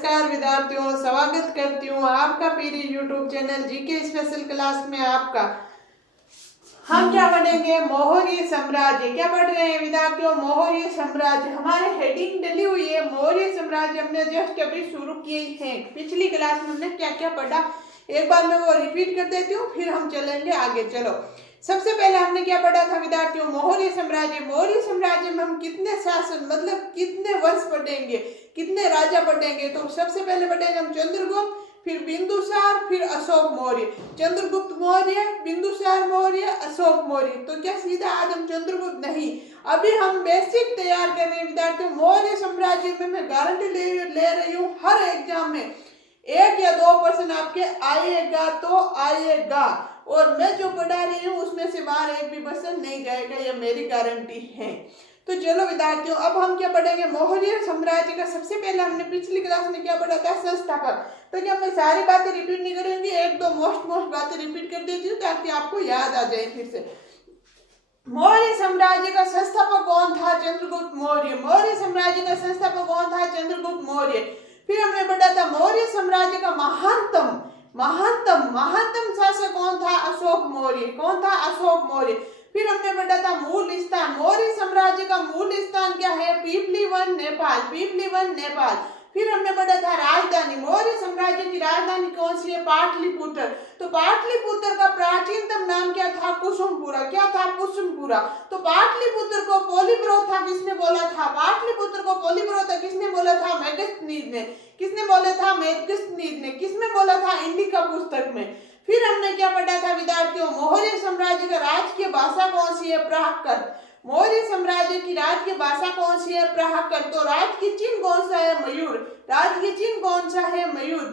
नमस्कार विद्यार्थियों, स्वागत करती हूँ आपका पीरी YouTube channel GK special class में आपका। हम क्या पढ़ेंगे? मौर्य साम्राज्य। क्या पढ़ रहे हैं विद्यार्थियों? मौर्य साम्राज्य। हमारे हेडिंग डली हुई है मौर्य साम्राज्य। हमने जस्ट अभी शुरू किए हैं। पिछली क्लास में हमने क्या क्या पढ़ा, एक बार मैं वो रिपीट कर देती हूँ, फिर हम चलेंगे आगे। चलो, सबसे पहले हमने क्या पढ़ा था विद्यार्थियों? मौर्य साम्राज्य। मौर्य साम्राज्य में हम कितने शासन मतलब कितने वंश पढ़ेंगे, कितने राजा पढ़ेंगे? तो सबसे पहले पढ़ेंगे हम चंद्रगुप्त, फिर बिंदुसार, फिर अशोक मौर्य। चंद्रगुप्त मौर्य, बिंदुसार मौर्य, अशोक मौर्य। तो क्या सीधा आज हम चंद्रगुप्त? नहीं, अभी हम बेसिक तैयार कर रहे हैं विद्यार्थियों। मौर्य साम्राज्य में मैं गारंटी ले रही हूँ, हर एग्जाम में 1 या 2% आपके आएगा तो आएगा, और मैं जो पढ़ा रही हूँ उसमें से बाहर 1 भी % नहीं जाएगा, ये मेरी गारंटी है। तो चलो विद्यार्थियों, अब हम क्या पढ़ेंगे? मौर्य साम्राज्य का सबसे पहले हमने पिछली क्लास में क्या पढ़ा था? संस्थापक। तो क्या मैं सारी बातें रिपीट नहीं करूंगी, 1-2 मोस्ट बातें रिपीट कर देती हूँ ताकि आपको याद आ जाए फिर से। मौर्य साम्राज्य का संस्थापक कौन था? चंद्रगुप्त मौर्य। मौर्य साम्राज्य का संस्थापक कौन था? चंद्रगुप्त मौर्य। फिर हमने पढ़ा था मौर्य साम्राज्य का महानतम शासक कौन था? अशोक मौर्य। कौन था? अशोक मौर्य। फिर हमने पढ़ा था मूल स्थान। मौर्य साम्राज्य का मूल स्थान क्या है? पीपलीवन, नेपाल। पीपलीवन, नेपाल। फिर हमने पढ़ा था राजधानी। मौर्य साम्राज्य की राजधानी कौन सी है? पाटलिपुत्र। तो पाटलिपुत्र का प्राचीनतम नाम क्या था? कुसुमपुरा। क्या था? कुसुमपुरा। तो पाटलिपुत्र को पोलिब्रोथा किसने बोला था? पाटलिपुत्र को पोलिब्रोथा किसने बोला था? मेगस्थनीज ने। किसने बोला था? मेगस्थनीज ने। किसमें बोला था? इंडिका पुस्तक में। फिर हमने क्या पढ़ा था विद्यार्थियों? मौर्य साम्राज्य का राजकीय भाषा कौन सी है? प्राकृत। मौर्य साम्राज्य की राजकीय भाषा कौन सी है? प्राकृत। तो राजकीय चिन्ह कौन सा है? मयूर। राजकीय चिन्ह कौन सा है? मयूर।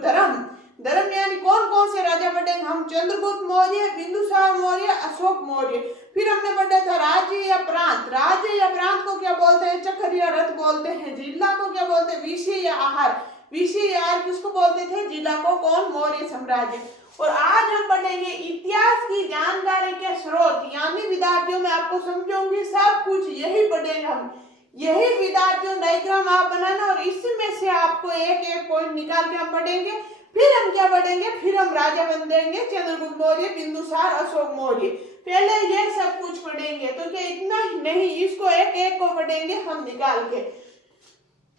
धर्म यानी कौन कौन से राजा पढ़ेंगे हम? चंद्रगुप्त मौर्य, बिंदुसार मौर्य, अशोक मौर्य। फिर हमने पढ़ा था राज्य या प्रांत। राज्य या प्रांत को क्या बोलते हैं? चक्र या रथ बोलते हैं। जिला को क्या बोलते हैं? विषय या आहार। विषय या आहार किसको बोलते थे? जिला को। कौन? मौर्य साम्राज्य। और आज हम पढ़ेंगे इतिहास की जानकारी के स्रोत, यानी विद्यार्थियों में आपको समझाऊंगी सब कुछ यही पढ़ेंगे हम। यही विद्यार्थियों डायग्राम आप बनाना, और इसमें से आपको एक पॉइंट निकाल के हम पढ़ेंगे। फिर हम क्या पढ़ेंगे? फिर हम राजा बन देंगे, चंद्रगुप्त मौर्य, बिंदुसार, अशोक मौर्य। पहले ये सब कुछ पढ़ेंगे। तो क्या इतना ही नहीं, इसको एक को पढ़ेंगे हम निकाल के।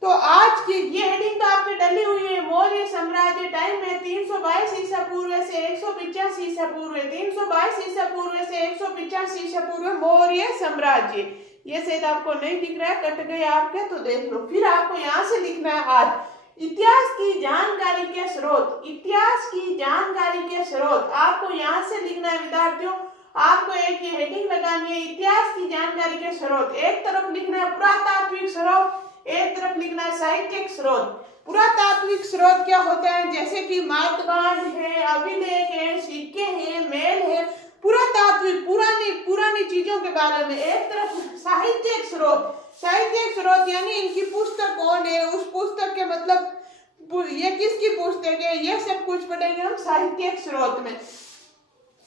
तो आज की ये हेडिंग तो आपके डली हुई है। मौर्य साम्राज्य टाइम है 322 ईसा पूर्व से 185 ईसा पूर्व। 322 ईसा पूर्व से 185 ईसा पूर्व मौर्य साम्राज्य। ये शायद आपको नहीं दिख रहा है, कट गए आपके, तो देख लो। फिर आपको यहाँ से लिखना है आज इतिहास की जानकारी के स्रोत। इतिहास की जानकारी के स्रोत आपको यहाँ से लिखना है विद्यार्थियों। आपको एक ये हेडिंग लगानी है, इतिहास की जानकारी के स्रोत। एक तरफ लिखना है पुरातात्विक स्रोत, एक तरफ लिखना है साहित्यिक स्रोत। पुरातात्विक स्रोत क्या होता है? जैसे कि मार्तबांड है, अभिलेख है, सिक्के हैं, मेल है, पुरातात्विक पुरानी चीजों के बारे में। एक तरफ साहित्यिक स्रोत। साहित्यिक स्रोत यानी इनकी पुस्तक कौन है, उस पुस्तक के मतलब ये किसकी पुस्तक है, ये सब कुछ पढ़ेंगे हम साहित्यिक स्रोत में।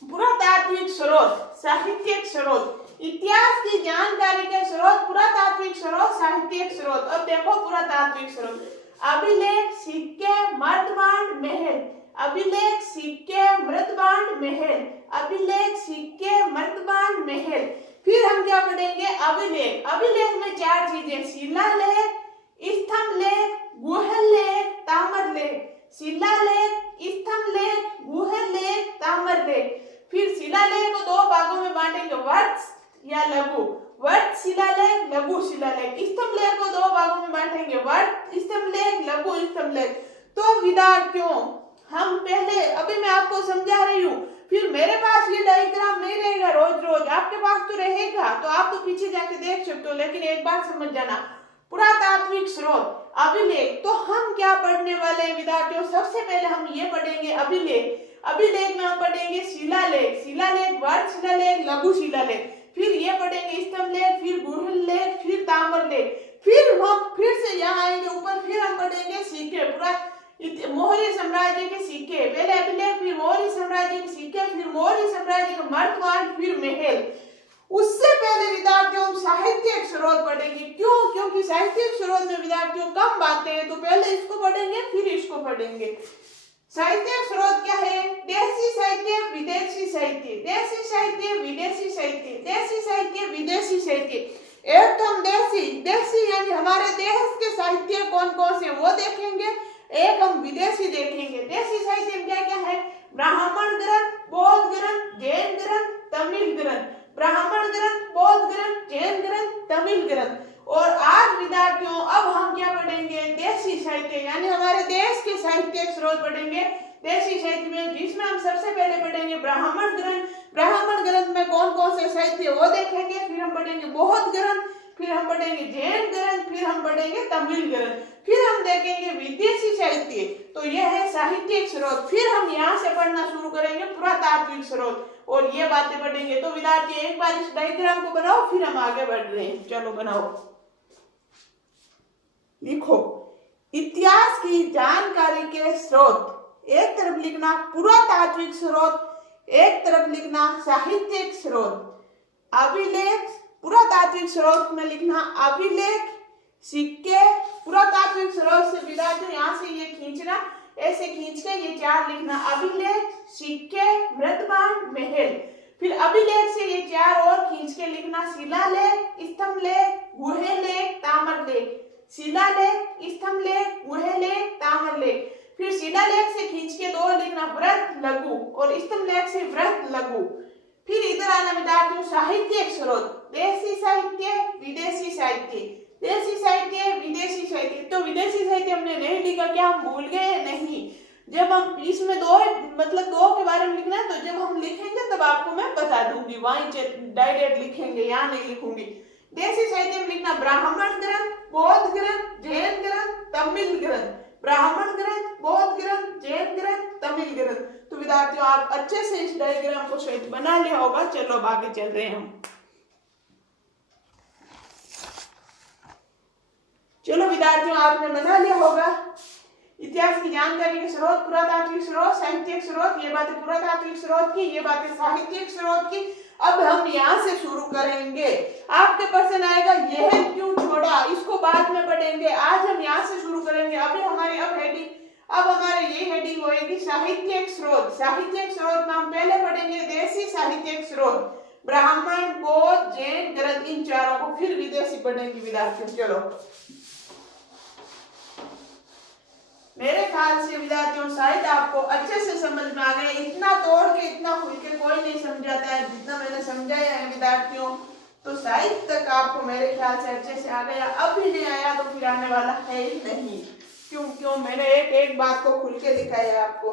पुरातात्विक स्रोत, साहित्यिक स्रोत। इतिहास की जानकारी के स्रोत पुरातात्विक स्रोत, साहित्यिक स्रोत। अब देखो पुरातात्विक स्रोत, अभिलेख, सिक्के, मृदबांड, महल। अभिलेख, सिक्के, मृदबांड, महल। अभिलेख, सिक्के, मृदबांड, महल। फिर हम क्या पढ़ेंगे? अभिलेख। अभिलेख में 4 चीजें: शिलालेख, स्तंभलेख, गुहलेख, ताम्रलेख। शिलालेख, स्तंभलेख, गुहलेख, ताम्रलेख। फिर शिलालेख को 2 भागों में बांटेंगे, वर्त या लघु। वर्त शिलालेख, लघु शिलालेख। स्तंभलेख को 2 भागों में बांटेंगे, वर्त स्तंभलेख, लघु स्तंभलेख। तो विद्यार्थियों हम पहले अभी मैं आपको समझा रही हूँ, फिर मेरे पास ये डायग्राम नहीं रहेगा रोज, आपके पास तो रहेगा, तो आप तो पीछे जाके देख सकते हो, लेकिन एक बार समझ जाना। पुरातात्विक स्रोत, अभिलेख। तो हम क्या पढ़ने वाले हैं विद्यार्थियों? सबसे पहले हम ये पढ़ेंगे अभिलेख। अभिलेख में हम पढ़ेंगे शिलालेख, वर्त शिलालेख, लघु शिलालेख। फिर ये पढ़ेंगे स्तंभलेख, फिर गुहलेख, फिर ताम्रलेख। फिर हम फिर से यहाँ आएंगे ऊपर, फिर हम पढ़ेंगे सिक्के, मौर्य साम्राज्य के सिक्के। पहले अभिलेख, फिर मौर्य साम्राज्य के सिक्के, फिर मौर्य साम्राज्य के मृदबांड, फिर महल। उससे पहले विद्यार्थियों हम साहित्यिक स्रोत पढ़ेंगे। क्यों? क्योंकि साहित्यिक स्रोत में विद्यार्थियों कम आते हैं, तो पहले इसको पढ़ेंगे फिर इसको पढ़ेंगे। साहित्यिक स्रोत क्या है? देशी साहित्य, विदेशी साहित्य, देशी साहित्य, विदेशी साहित्य, देशी साहित्य, विदेशी साहित्य। एक तो हम देशी यानी हमारे देश के साहित्य कौन कौन से वो देखेंगे, एक हम विदेशी देखेंगे। देशी साहित्य में क्या क्या है? ब्राह्मण ग्रंथ, बौद्ध ग्रंथ, जैन ग्रंथ, तमिल ग्रंथ। ब्राह्मण ग्रंथ, बौद्ध ग्रंथ, जैन ग्रंथ, तमिल ग्रंथ। और आज विद्यार्थियों अब हम क्या पढ़ेंगे? देशी साहित्य यानी हमारे देश के साहित्यिक स्रोत पढ़ेंगे देशी साहित्य में, जिसमें हम सबसे पहले पढ़ेंगे ब्राह्मण ग्रंथ। ब्राह्मण ग्रंथ में कौन कौन से साहित्य वो देखेंगे, फिर हम पढ़ेंगे बौद्ध ग्रंथ, फिर हम पढ़ेंगे जैन ग्रंथ, फिर हम पढ़ेंगे तमिल ग्रंथ, फिर हम देखेंगे विदेशी साहित्य। तो यह है साहित्यिक स्रोत। फिर हम यहाँ से पढ़ना शुरू करेंगे पुरातात्विक स्रोत और ये बातें पढ़ेंगे। तो विद्यार्थी एक बार इस डायग्राम को बनाओ, फिर हम आगे बढ़ रहे हैं। चलो बनाओ, लिखो इतिहास की जानकारी के स्रोत। एक तरफ लिखना पुरातात्विक स्रोत, एक तरफ लिखना साहित्यिक स्रोत। अभिलेख, पुरातात्विक स्रोत में लिखना अभिलेख, सिक्के। पुरातात्विक स्रोत से विद्यार्थी यहाँ से ये खींचना, ऐसे खींच के ये चार लिखना, अभिलेख, सिक्के, मृतबान, महल। फिर अभिलेख से ये चार और खींच के लिखना, शिलालेख, स्तंभलेख, गुहेलेख, ताम्रलेख। शिलालेख, स्तंभलेख, गुहेलेख, ताम्रलेख। फिर शिलालेख से खींच के दो लिखना, वृत्त लघु, और स्तंभलेख से वृत्त लघु। फिर इधर आना विद्यार्थियों साहित्यिक स्रोत, देशी साहित्य, विदेशी साहित्य, देशी साहित्य, विदेशी साहित्य। तो विदेशी साहित्य हमने नहीं लिखा, क्या हम भूल गए? नहीं। जब हम इसमें दो के बारे में लिखना है, तो जब हम लिखेंगे तब आपको मैं बता दूंगी, वहीं डायरेक्ट लिखेंगे, यहाँ नहीं लिखूंगी। देशी साहित्य में लिखना ब्राह्मण ग्रंथ, बौद्ध ग्रंथ, जैन ग्रंथ, तमिल ग्रंथ। ब्राह्मण ग्रंथ, बौद्ध ग्रंथ, जैन ग्रंथ, तमिल ग्रंथ। तो विद्यार्थियों आप अच्छे से इस डायग्राम को सहित बना लिया होगा। चलो अब आगे चल रहे हैं हम। चलो विद्यार्थियों आपने बना लिया होगा इतिहास की जानकारी के स्रोत, पुरातात्विक स्रोत, साहित्यिक स्रोत। ये बातें पुरातात्विक स्रोत की, ये बातें साहित्यिक स्रोत की। अब हम यहाँ से शुरू करेंगे। आपके प्रश्न आएगा यह क्यों छोड़ा, इसको बाद में पढ़ेंगे, आज हम यहाँ से शुरू करेंगे। अभी हमारी अब हमारे ये हेडिंग होगी साहित्यिक स्रोत। साहित्यिक स्रोत में हम पहले पढ़ेंगे देशी साहित्यिक स्रोत, ब्राह्मण, बौद्ध, जैन ग्रंथ, इन चारों को, फिर विदेशी पढ़ेंगे विद्यार्थियों। चलो मेरे ख्याल से विद्यार्थियों शायद आपको अच्छे से समझ में आ गया। इतना तोड़ के इतना खुल के कोई नहीं समझाता है जितना मैंने समझाया है विद्यार्थियों। तो शायद तक आपको मेरे ख्याल से अच्छे से आ गया। अब भी नहीं आया तो फिर आने वाला है ही नहीं। क्यों मैंने एक एक बात को खुल के दिखाया है आपको।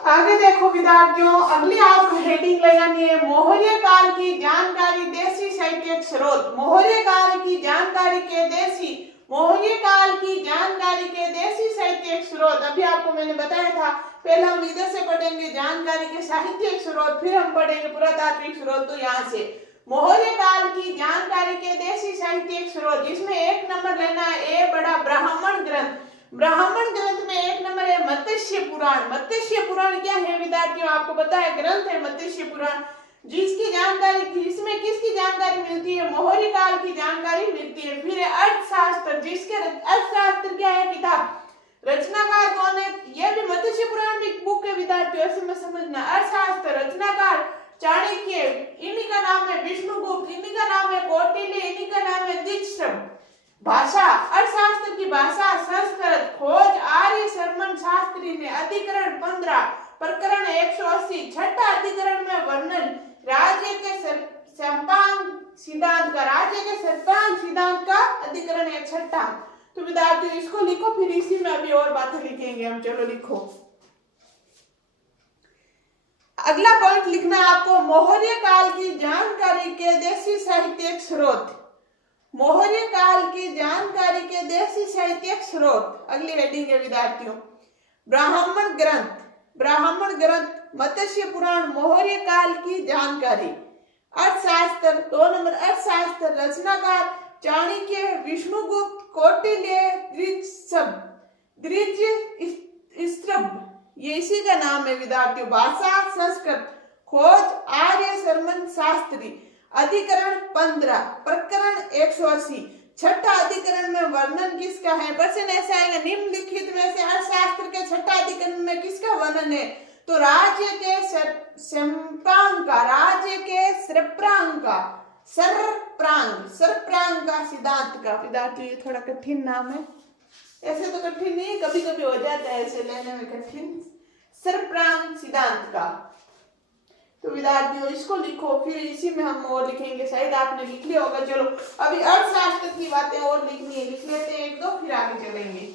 आगे देखो विद्यार्थियों, अगली आपको हेडिंग लगानी है मौर्य काल की जानकारी देशी साहित्यिक स्रोत। मौर्य काल की जानकारी के देशी, मौर्य काल की जानकारी के देशी साहित्यिक स्रोत। अभी आपको मैंने बताया था, पहले हम इधर से पढ़ेंगे जानकारी के साहित्यिक स्रोत, फिर हम पढ़ेंगे पुरातात्विक स्रोत। तो यहाँ से मौर्य काल की जानकारी के देशी साहित्यिक स्रोत, जिसमें एक नंबर लेना है ए बड़ा ब्राह्मण ग्रंथ। ब्राह्मण ग्रंथ में एक नंबर है मत्स्य पुराण। मत्स्य पुराण क्या है विद्यार्थियों, आपको पता है, ग्रंथ है मत्स्य पुराण, जिसकी जानकारी, जिसमें किसकी जानकारी मिलती है, मौर्य काल की जानकारी मिलती है। फिर है अर्थशास्त्र, जिसके अर्थशास्त्र क्या है किताब, रचनाकार कौन है, यह भी मत्स्य पुराण की बुक है विद्यार्थियों, ऐसे में समझना। अर्थशास्त्र रचनाकार चाणक्य, इन्हीं का नाम है विष्णुगुप्त, इन्हीं का नाम है कौटिल्य, इन्हीं का नाम है दिक्सम। भाषा, अर्थशास्त्र की भाषा संस्कृत। खोज आर्य शर्मन शास्त्री ने। अधिकरण 15, प्रकरण 180। छठा अधिकरण में वर्णन राज्य के सर्पांक सिद्धांत का, राज्य के सर्पांक सिद्धांत का अधिकरण है छठा। तो विद्यार्थियों इसको लिखो, फिर इसी में अभी और बातें लिखेंगे हम। चलो लिखो, अगला पॉइंट लिखना है आपको, मौर्य काल की जानकारी के देशी साहित्यिक स्रोत। मौर्य काल की जानकारी के देशी साहित्यिक स्रोत, अगली हेडिंग है विद्यार्थियों ब्राह्मण ग्रंथ। ब्राह्मण ग्रंथ, मत्स्य पुराण, मौर्य काल की जानकारी। अर्थशास्त्र 2 नंबर, अर्थशास्त्र रचनाकार चाणक्य, विष्णुगुप्त, कौटिल्य, द्विज, ये इसी का नाम है विद्यार्थियों। भाषा संस्कृत। खोज आर्य शर्मन शास्त्री। अधिकरण 15, प्रकरण 180। छठा अधिकरण में वर्णन किसका है, प्रश्न ऐसा आएगा, निम्नलिखित में से अर्थशास्त्र के छठा अधिकरण में किसका वर्णन है, तो राज्य के सर्पांक का, राज्य के सर्पांक का, सर्पांक का सिद्धांत का। विद्यार्थी ये थोड़ा कठिन नाम है, ऐसे तो कठिन नहीं, कभी कभी हो जाता है ऐसे लेने में कठिन। सर्पांक सिद्धांत का। तो विद्यार्थियों इसको लिखो, फिर इसी में हम और लिखेंगे, शायद आपने लिख लिया होगा। चलो अभी अर्थशास्त्र की बातें और लिखनी है, लिख लेते हैं एक दो, फिर आगे चलेंगे।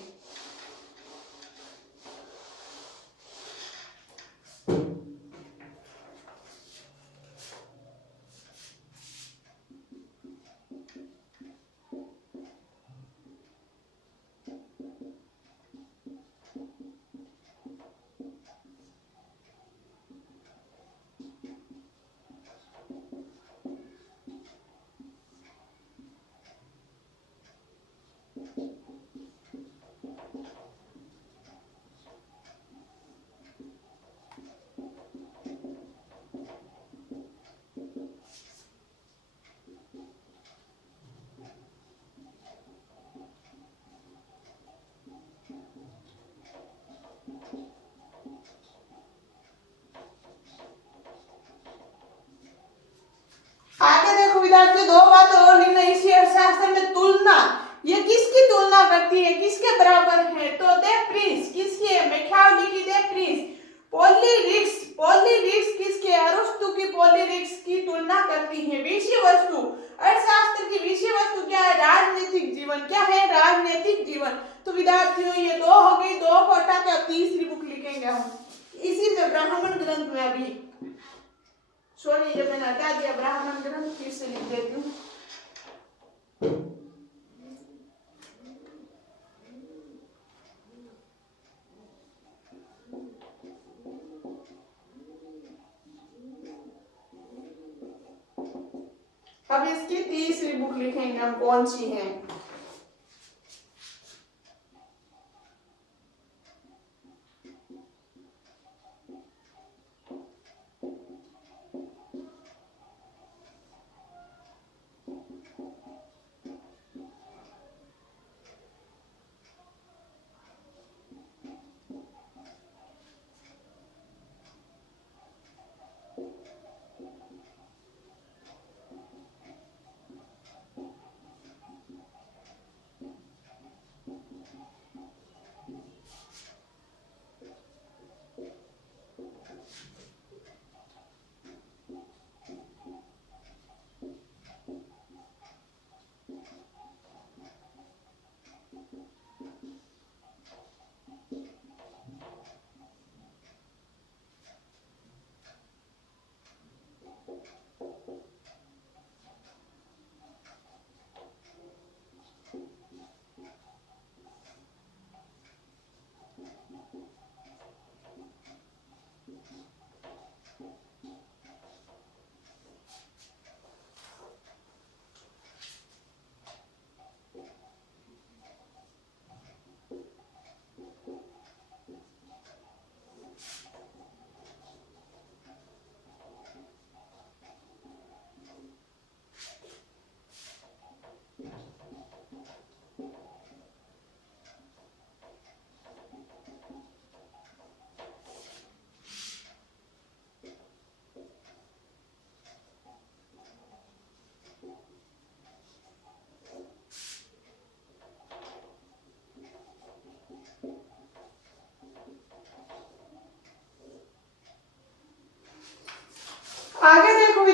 आगे देखो विद्यार्थियों, दो बातें और लिखना। इसी अर्थशास्त्र में तुलना, ये किसकी तुलना करती है, किसके बराबर है, तो दे प्रिंस किसकी है, मैं ख्याल लिखी दे प्रिंस। पॉलीरिक्स, पॉलीरिक्स किसके, अरस्तु की पॉलीरिक्स की तुलना करती है। विषय वस्तु, अर्थशास्त्र की विषय वस्तु क्या है, राजनीतिक जीवन। क्या है, राजनीतिक जीवन। तो विद्यार्थियों ये दो हो गई, दो को हटा के तीसरी बुक लिखेंगे हम इसी में, ब्राह्मण ग्रंथ में। अभी सॉरी ये मैंने हटा दिया, ब्राह्मण ग्रंथ फिर से लिख देती हूँ। अब इसकी तीसरी बुक लिखेंगे हम, कौन सी है।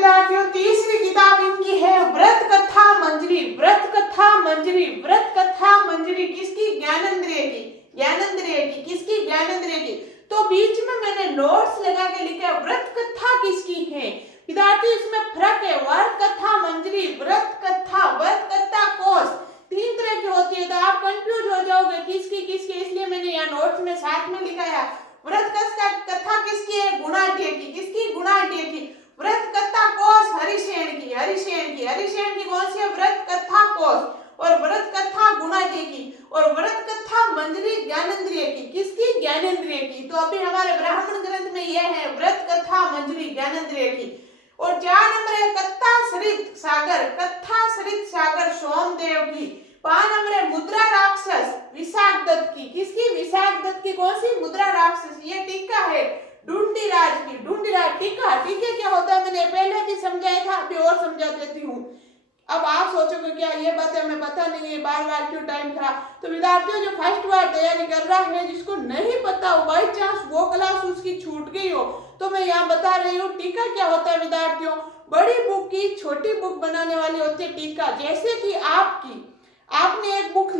विद्यार्थियों तीसरी किताब इनकी है व्रत कथा मंजरी। व्रत कथा मंजरी, व्रत कथा मंजरी किसकी? ज्ञानेंद्रिय की। ज्ञानेंद्रिय की किसकी? ज्ञानेंद्रिय की। तो बीच में मैंने नोट्स लगा के लिखा व्रत कथा किसकी है विद्यार्थियों, इसमें फर्क है। व्रत कथा मंजरी, व्रत कथा, व्रत कथा कोश तीन तरह की होती है, तो आप कंफ्यूज हो जाओगे किसकी किसकी, इसलिए मैंने यहाँ नोट्स में साथ में लिखा है व्रत कथा किसकी है? गुणाढ्य की। किसकी? गुणाढ्य की। व्रत कथा कोश हरिसेन की। हरिसेन की। हरिसेन की कौन सी है? व्रत कथा कोश। और व्रत कथा गुणाढ्य की। और व्रत कथा मंजरी ज्ञानेंद्रिय की। किसकी? ज्ञानेंद्रिय की। तो अभी हमारे ब्राह्मण ग्रंथ में यह है व्रत कथा मंजरी ज्ञानेंद्रिय की। और 4 नंबर है कथा सरित सागर। कथा सरित सागर सोमदेव की। 5 नंबर है मुद्रा राक्षस विशाख दत्त की। किसकी? विशाख दत्त की। कौन सी? मुद्रा राक्षस। ये टीका है ढूंढीराज की। ढूंढीराज टीका। टीके क्या होता है मैंने पहले भी समझाया था, अभी और समझा देती हूँ। अब आप सोचोगे क्या ये बातें हमें पता नहीं है, बार बार क्यों टाइम खराब। तो विद्यार्थियों जो फर्स्ट बार तैयारी कर रहा है, जिसको नहीं पता हो, बाई चांस वो क्लास उसकी छूट गई हो, तो मैं यहाँ बता रही हूँ टीका क्या होता है विद्यार्थियों। बड़ी बुक की छोटी बुक बनाने वाली होती है टीका। जैसे कि आपने एक बुक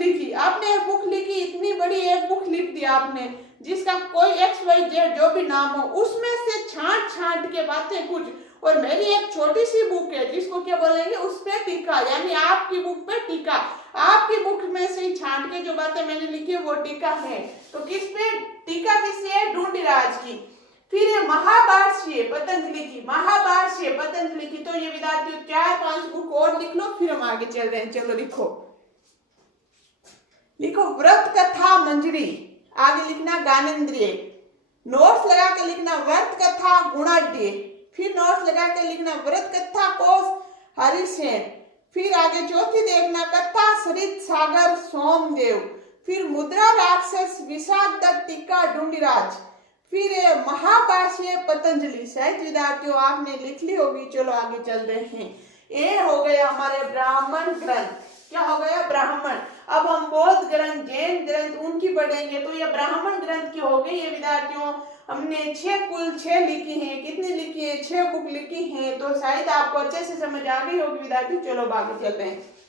लिखी, इतनी बड़ी एक बुक लिख दी आपने, जिसका कोई XYZ जो भी नाम हो, उसमें से छांट के बातें कुछ। और मेरी एक छोटी सी बुक है जिसको क्या बोलेंगे, उस पे टीका, यानी आपकी बुक पे टीका। आपकी बुक में से छांट के जो बातें मैंने लिखी है वो टीका है। तो किस पे टीका? किससे है? ढूंढीराज की। फिर है महाभाष्य पतंजलि की। महाभाष्य पतंजलि की। तो ये विद्यार्थियों 4-5 बुक और लिख लो, फिर हम आगे चल रहे हैं। चलो लिखो व्रत कथा मंजरी, आगे लिखना ज्ञानेंद्रिय, नोट्स लगा के लिखना व्रत कथा गुणाढ्य, फिर नोट्स लगा के लिखना व्रत कथा कोश हरिसेन, फिर आगे चौथी देखना कथा सरित सागर सोमदेव, फिर मुद्रा राक्षस विशाख दत्त टीका ढूंढीराज, फिर महाभाष्य पतंजलि। शायद विद्यार्थियों आपने लिख ली होगी। चलो आगे चल रहे हैं। ये हो गया हमारे ब्राह्मण ग्रंथ। क्या हो गया? ब्राह्मण। अब हम बौद्ध ग्रंथ, जैन ग्रंथ उनकी पढ़ेंगे। तो ये ब्राह्मण ग्रंथ की हो गई। ये विद्यार्थियों हमने 6 लिखी हैं। कितनी लिखी है? 6 बुक लिखी हैं। तो शायद आपको अच्छे से समझ आ गई होगी विद्यार्थियों। चलो आगे चलते हैं।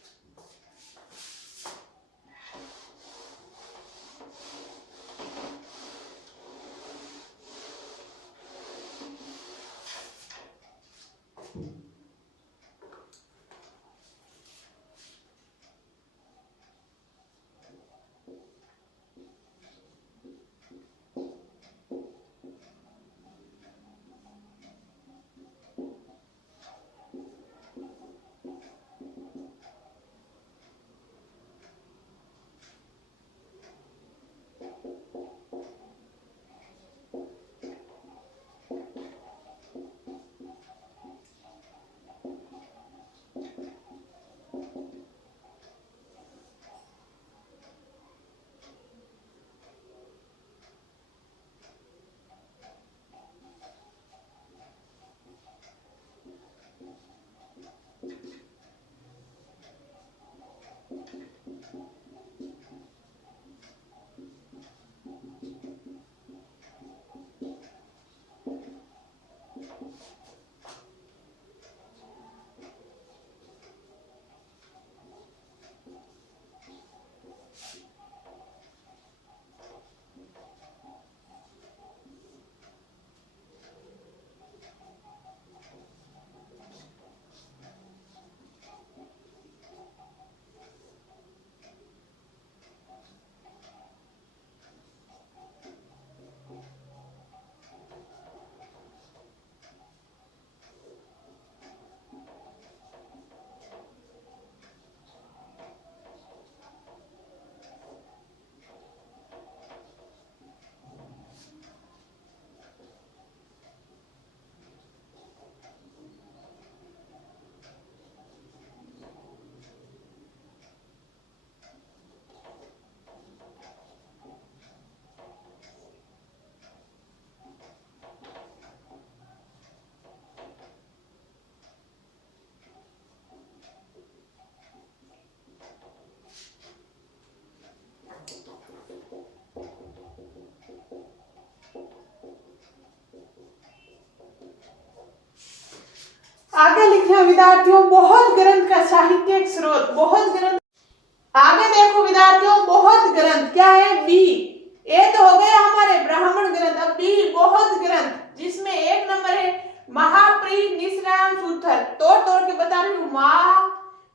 आगे लिखे हैं विद्यार्थियों, बहुत ग्रंथ का साहित्यिक स्रोत, बहुत ग्रंथ। आगे देखो विद्यार्थियों, बहुत ग्रंथ क्या है, बी। ए तो हो गया हमारे ब्राह्मण ग्रंथ, अब बी बहुत ग्रंथ, जिसमें एक नंबर है महाप्री निसरण सूत्र। तोड़ के बता रही हूँ, मा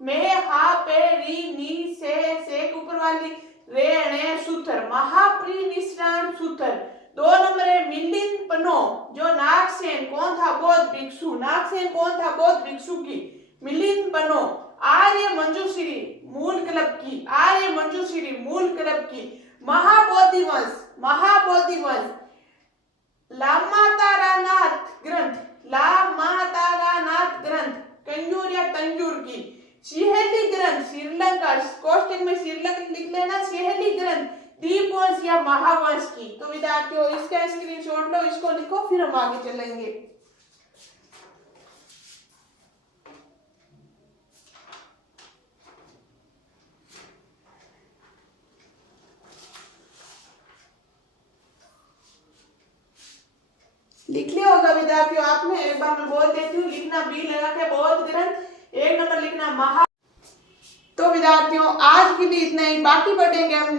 में हा पे री नी से के ऊपर वाली रे णे सूत्र, महाप्री निसरण सूत्र। 2 नंबर है मिलिंद पन्नो, जो नागसेन कौन था, बौद्ध भिक्षु। नागसेन कौन था, बौद्ध भिक्षु की, मिलिंद पन्नो। आर्य मंजूश्री मूल क्लब की, आर्य मंजूश्री मूल क्लब की। महाबोधिवंश, महाबोधिवंश। लामातारानाथ ग्रंथ, लामातारानाथ ग्रंथ कंजूर या तंजूर की। सिहेली ग्रंथ, श्रीलंका, कोष्टक में श्रीलंका लिख लेना, सिहेली ग्रंथ दीपवंश या महावंश की। तो विद्यार्थियों इसका स्क्रीनशॉट लो, इसको लिखो, फिर हम आगे चलेंगे। लिख लिया होगा विद्यार्थियों आपने, एक बार मैं बोल देती हूँ, लिखना बी लगा के बौद्ध ग्रंथ, 1 नंबर लिखना महा। तो विद्यार्थियों आज के लिए इतना ही, बाकी पढ़ेंगे हम